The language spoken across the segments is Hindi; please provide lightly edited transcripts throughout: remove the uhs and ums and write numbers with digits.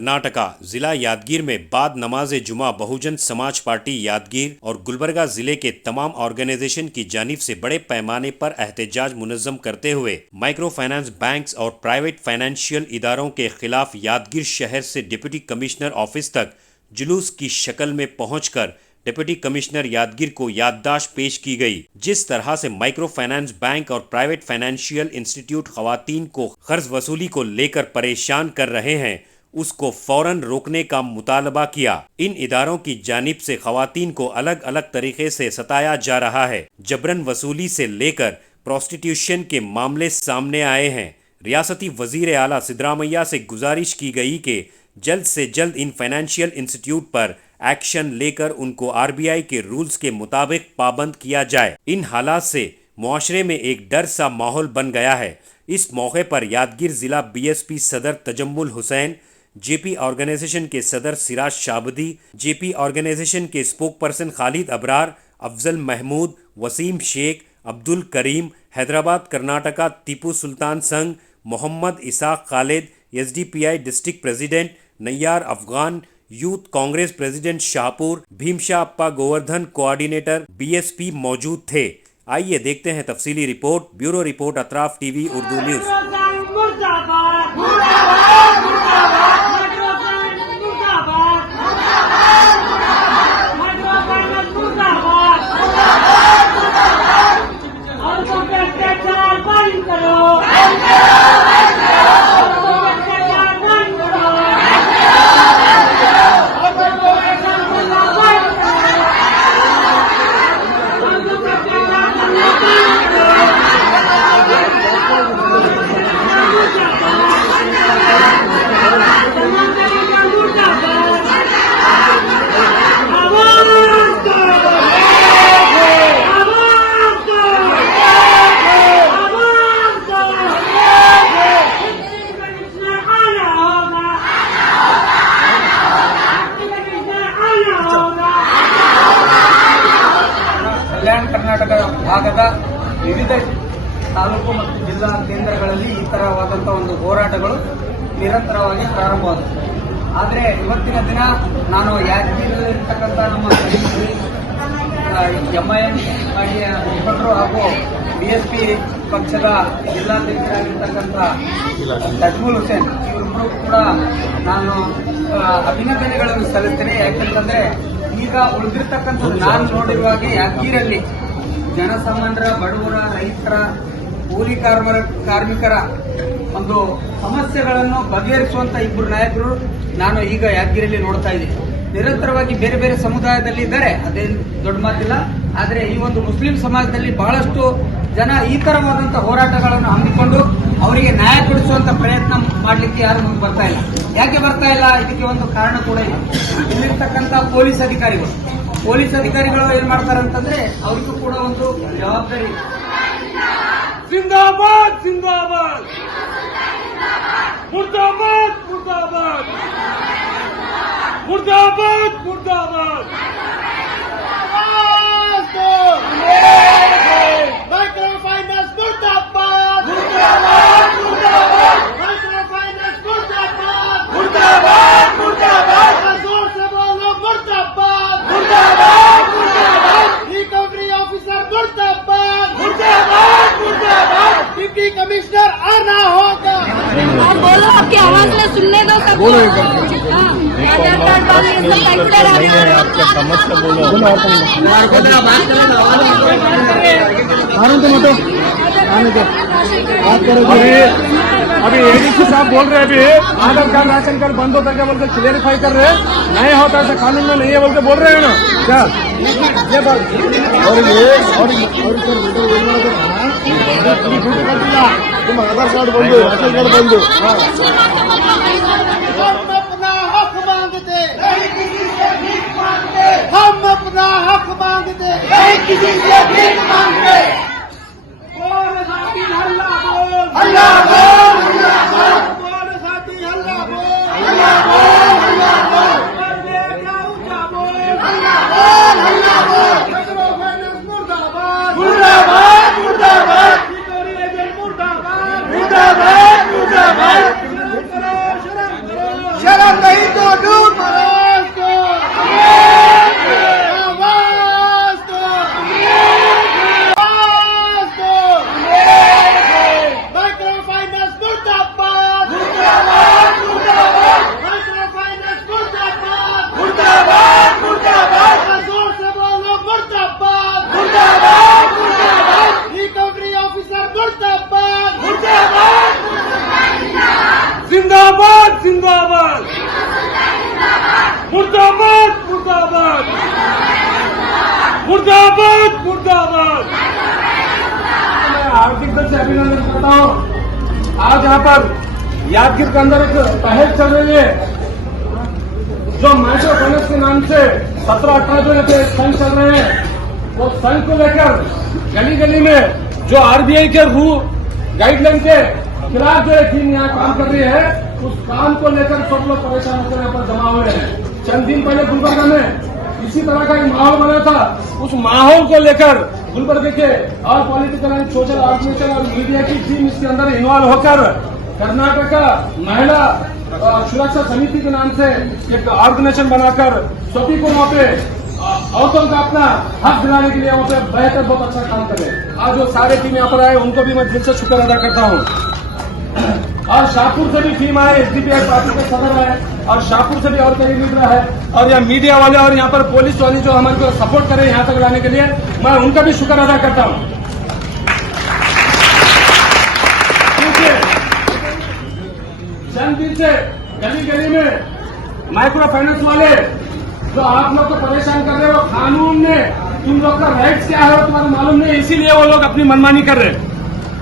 कर्नाटका जिला यादगीर में बाद नमाज जुमा बहुजन समाज पार्टी यादगीर और गुलबर्गा जिले के तमाम ऑर्गेनाइजेशन की जानिब से बड़े पैमाने पर एहतजाज मुनज़्ज़म करते हुए माइक्रो फाइनेंस बैंक्स और प्राइवेट फाइनेंशियल इदारों के खिलाफ यादगीर शहर से डिप्टी कमिश्नर ऑफिस तक जुलूस की शक्ल में पहुंचकर डिप्टी कमिश्नर यादगीर को याददाश्त पेश की गई। जिस तरह से माइक्रो फाइनेंस बैंक और प्राइवेट फाइनेंशियल इंस्टीट्यूट खवातीन को कर्ज वसूली को लेकर परेशान कर रहे हैं, उसको फौरन रोकने का मुतालबा किया। इन इदारों की जानिब से खवातीन को अलग अलग तरीके से सताया जा रहा है। जबरन वसूली से लेकर प्रोस्टिट्यूशन के मामले सामने आए हैं। रियासती वजीर आला सिद्धरामैया से गुजारिश की गई कि जल्द से जल्द इन फाइनेंशियल इंस्टीट्यूट पर एक्शन लेकर उनको आरबीआई के रूल्स के मुताबिक पाबंद किया जाए। इन हालात से मुआशरे में एक डर सा माहौल बन गया है। इस मौके पर यादगीर जिला बीएसपी सदर तजम्मुल हुसैन, जेपी ऑर्गेनाइजेशन के सदर सिराज शाबदी, जेपी ऑर्गेनाइजेशन के spokesperson Khalid Abrar, Afzal Mahmood, Waseem Shaikh, Abdul Karim, Hyderabad Karnataka Tipu Sultan Sangh, Mohammed Ishaq Khalid, SDPI district president Naiyar Afghan, youth Congress president Shahpur, Bhimshah Appa Govardhan coordinator BSP मौजूद थे। आइए देखते हैं तफसीली report. Bureau report Atraf TV Urdu news. Karnataka ಭಾಗದ ವಿವಿಧ ತಾಲೂಕು ಮತ್ತು ಜಿಲ್ಲಾ ಕೇಂದ್ರಗಳಲ್ಲಿ ಈ ತರವಾದಂತಹ ಒಂದು ಹೋರಾಟಗಳು ನಿರಂತರವಾಗಿ ಪ್ರಾರಂಭವಾಗುತ್ತವೆ. ಆದರೆ ಇವತ್ತಿನ ದಿನ ನಾನು ಯಾದಗಿರಿಯಲ್ಲಿರ್ತಕ್ಕಂಥ ನಮ್ಮ ಎಂಐಎಂ ಪಾರ್ಟಿಯ ಮುಖಂಡರು ಹಾಗೂ ಬಿಎಸ್ಪಿ ಪಕ್ಷದ ಜಿಲ್ಲಾಧ್ಯಕ್ಷರಾಗಿರ್ತಕ್ಕಂಥ ತಜ್ಮುಲ್ ಹುಸೇನ್ ಇವರಿಬ್ಬರು ಕೂಡ ನಾನು ಅಭಿನಂದನೆಗಳನ್ನು ಸಲ್ಲಿಸ್ತೇನೆ. ಯಾಕೆಂತಂದ್ರೆ ಈಗ ಉಳಿದಿರ್ತಕ್ಕಂಥ ನಾನು ನೋಡಿರುವಾಗ ಯಾದಗಿರಿಯಲ್ಲಿ ಜನಸಾಮಾನ್ಯರ, ಬಡವರ, ರೈತರ, ಕೂಲಿ ಕಾರ್ಮಿಕರ ಒಂದು ಸಮಸ್ಯೆಗಳನ್ನು ಬಗೆಹರಿಸುವಂತ ಇಬ್ಬರು ನಾಯಕರು ನಾನು ಈಗ ಯಾದಗಿರಿಯಲ್ಲಿ ನೋಡ್ತಾ ಇದ್ದೀನಿ. ನಿರಂತರವಾಗಿ ಬೇರೆ ಬೇರೆ ಸಮುದಾಯದಲ್ಲಿ ಇದ್ದಾರೆ, ಅದೇನು ದೊಡ್ಡ ಮಾತಿಲ್ಲ. ಆದರೆ ಈ ಒಂದು ಮುಸ್ಲಿಂ ಸಮಾಜದಲ್ಲಿ ಬಹಳಷ್ಟು ಜನ ಈ ತರವಾದಂತಹ ಹೋರಾಟಗಳನ್ನು ಹಮ್ಮಿಕೊಂಡು ಅವರಿಗೆ ನ್ಯಾಯ ಕೊಡಿಸುವಂತ ಪ್ರಯತ್ನ ಮಾಡಲಿಕ್ಕೆ ಯಾರು ಮುಂದೆ ಬರ್ತಾ ಇಲ್ಲ. ಯಾಕೆ ಬರ್ತಾ ಇಲ್ಲ? ಇದಕ್ಕೆ ಒಂದು ಕಾರಣ ಕೂಡ ಇಲ್ಲ. ಇಲ್ಲಿರ್ತಕ್ಕಂಥ ಪೊಲೀಸ್ ಅಧಿಕಾರಿಗಳು ಏನ್ ಮಾಡ್ತಾರೆ ಅಂತಂದ್ರೆ ಅವರಿಗೂ ಕೂಡ ಒಂದು ಜವಾಬ್ದಾರಿ. जिंदाबाद जिंदाबाद, मुर्दाबाद मुर्दाबाद, मुर्दाबाद मुर्दाबाद, माइक्रो फाइनेंस मुर्दाबाद, मुर्दाबाद मुर्दाबाद, माइक्रो फाइनेंस मुर्दाबाद, मुर्दाबाद मुर्दाबाद, जोर से बोलो मुर्दाबाद, मुर्दाबाद मुर्दाबाद, रिकवरी ऑफिसर मुर्दाबाद, मुर्दाबाद मुर्दाबाद, डिप्टी कमिश्नर आना होगा। आप बोलो, आपकी आवाज में सुनने दो सब। बोलो आधार कार्ड वाले सब कैसे नहीं है, आपका समझ से बोलो। बात करो। अभी एडीसी साहब बोल रहे हैं, अभी आधार कार्ड राशन कार्ड बंद होता है बोल के क्लियरिफाई कर रहे हैं, नहीं होता ऐसा कानून में नहीं है बोल के बोल रहे हैं ना क्या? ये बात तुम आधार कार्ड बंद, राशन कार्ड बंद। हम अपना हक मांगते, हम अपना हक मांगते, नहीं किसी से भीख मांगते। बोल साथी हल्ला बोल, हल्ला बोल, हल्ला बोल, बोल साथी हल्ला बोल, हल्ला बोल, हल्ला बोल, क्या ऊंचा बोल, हल्ला बोल, हल्ला बोल, माइक्रो फाइनेंस मुर्दाबाद, मुर्दाबाद मुर्दाबाद, रिकवरी एजेंट मुर्दाबाद, मुर्दाबाद मुर्दाबाद, शर्म करो, शर्म करो, शर्म नहीं की तरफ से अभिनंदन करता हूँ। आज यहाँ पर यादगीर के अंदर एक पहल चल रही है जो माइक्रो फाइनेंस के नाम से 17-18 जो यहाँ संघ चल रहे हैं, वो संघ को लेकर गली गली में जो आरबीआई के रूल गाइडलाइन के खिलाफ जो टीम यहाँ काम कर रही है, उस काम को लेकर सब लोग परेशान होकर यहाँ पर जमा हुए हैं। चंद दिन पहले गुलबर्गा में इसी तरह का एक माहौल बना था। उस माहौल को लेकर गुलबर्गा के और पॉलिटिकल एंड सोशल ऑर्गेनाइजेशन और मीडिया की टीम इसके अंदर इन्वॉल्व होकर कर्नाटका महिला सुरक्षा समिति के नाम से एक ऑर्गेनाइजेशन बनाकर सभी को वहाँ पे औरतों का अपना हक दिलाने के लिए वहाँ पे बेहतर बहुत अच्छा काम करे। आज जो सारे टीम यहाँ पर आए उनको भी मैं दिल से शुक्र अदा करता हूँ। और शाहपुर से भी टीम आए, एसडीपीआई पार्टी के सदर है और शाहपुर से भी और कई लीडर है और यहाँ मीडिया वाले और यहाँ पर पुलिस वाले जो हमारे को सपोर्ट करे यहाँ तक लाने के लिए, मैं उनका भी शुक्र अदा करता हूँ। चंद दिन से गली गली में माइक्रो फाइनेंस वाले जो आप लोग को परेशान कर रहे हो, कानून में तुम लोग का राइट्स क्या है तुम्हारा मालूम नहीं, इसीलिए वो लोग अपनी मनमानी कर रहे हैं।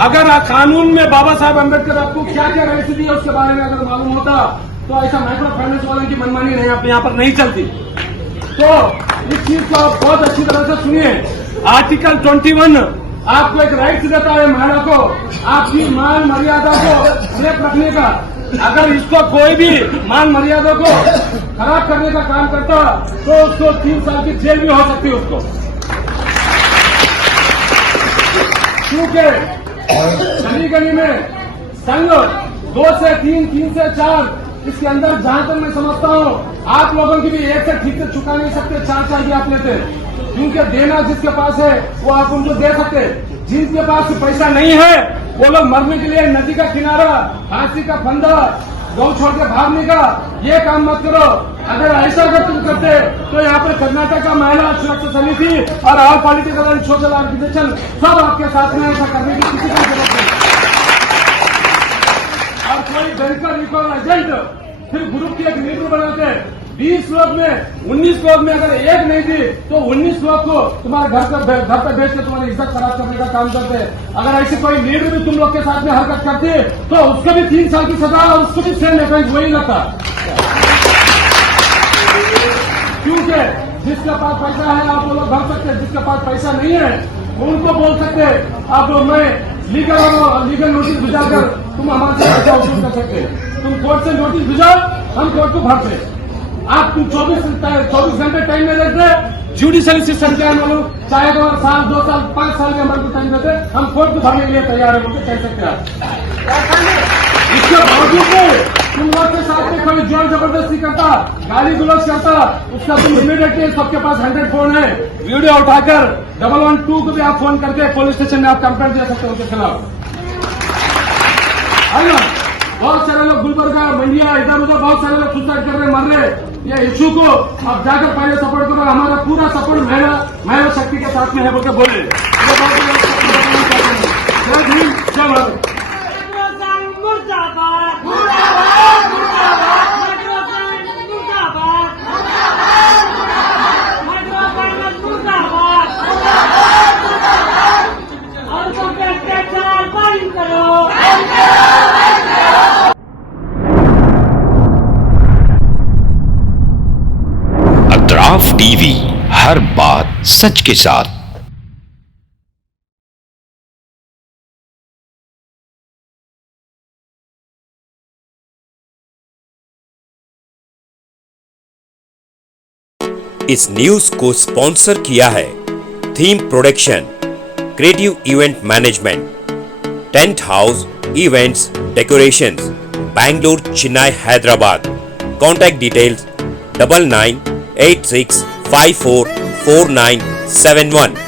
अगर कानून में बाबा साहब अम्बेडकर आपको क्या क्या राइट्स दिए उसके बारे में अगर मालूम होता तो ऐसा माइक्रो फाइनेंस वालों की मनमानी नहीं यहाँ पर नहीं चलती। तो इस चीज को आप बहुत अच्छी तरह से सुनिए। आर्टिकल 21 आपको एक राइट्स देता है महिला को आपकी मान मर्यादा को सेफ रखने का। अगर इसको कोई भी मान मर्यादा को खराब करने का काम करता तो उसको 3 साल की जेल भी हो सकती है उसको। क्योंकि गली गली में संघ 2 से 3, 3 से 4 इसके अंदर जहां तक मैं समझता हूं आप लोगों की भी एक से ठीक से चुका नहीं सकते, 4 भी आप लेते। क्योंकि देना जिसके पास है वो आप उनको दे सकते, जिनके पास पैसा नहीं है वो लोग मरने के लिए नदी का किनारा, फांसी का फंदा, गाँव छोड़ के भागने का ये काम मत करो। अगर ऐसा अगर तुम करते तो यहाँ पर कर्नाटक का महिला सुरक्षा समिति और all political and social organisation सब आपके साथ में ऐसा करने की किसी को जरूरत नहीं। और कोई बैंकर रिकॉर्ड एजेंट फिर ग्रुप की एक लीडर बनाते 20 लोग में 19 लोग में अगर एक नहीं दी तो 19 लोग को तुम्हारे घर पर भेज के तुम्हारी इज्जत खराब करने का काम करते। अगर ऐसे कोई लीडर भी तुम लोग के साथ में हरकत करती तो उसको भी 3 साल की सजा और उसको भी सेम एफआईआर वही लगता। क्योंकि जिसके पास पैसा है आप वो लोग भर सकते, जिसके पास पैसा नहीं है उनको बोल सकते आप मैं लीगल नोटिस भिजाकर तुम हमारे से पैसा वसूल कर सकते। तुम कोर्ट से नोटिस भिजाओ, हम कोर्ट को भरते। आप तुम 24 घंटे टाइम में देते, जुडिशियल सिस्टम के लोग चाहे 1 साल 2 साल 5 साल के हमारे को टाइम देते, हम कोर्ट को भरने के लिए तैयार है बोलते कह सकते हैं। इसके बावजूद तुम लोग के साथ में कोई जोर जबरदस्ती करता, गाली गलौज करता, उसका तुम इमीडिएटली सबके पास 100 फोन है, वीडियो उठाकर 112 को भी आप फोन करके पुलिस स्टेशन में आप कंप्लेंट दे सकते हो उनके खिलाफ। है ना? बहुत सारे लोग गुलबर्गा मंडिया इधर उधर बहुत सारे लोग सुसाइड कर रहे मर रहे। ये इशू को अब जाकर पहले सपोर्ट करो, हमारा पूरा सपोर्ट महिला शक्ति के साथ में है बोल के बोले। जय भीम जय भारत। अतराफ टीवी, हर बात सच के साथ। इस न्यूज को स्पॉन्सर किया है theme production, creative event management, tent house events decorations, Bangalore, Chennai, Hyderabad. Contact details 9986544971।